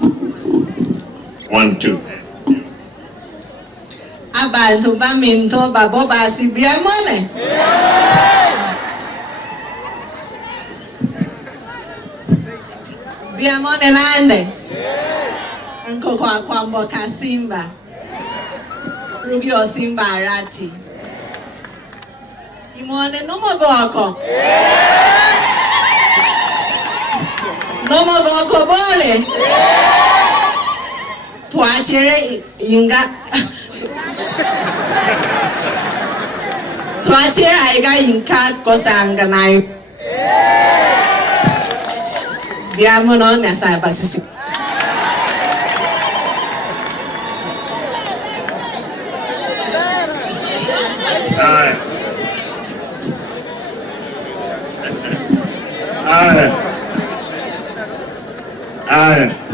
1, 2. Abantu baminto babo basi biamone. Biamone nande. Nko kwa Kwamboka Simba. Rugio Simba Arati. Imone nomogoko. Nomogoko bole. Tuachere inga. Tuachere aiga inka kosanga nai. Biamono nasa pasisi. Aye.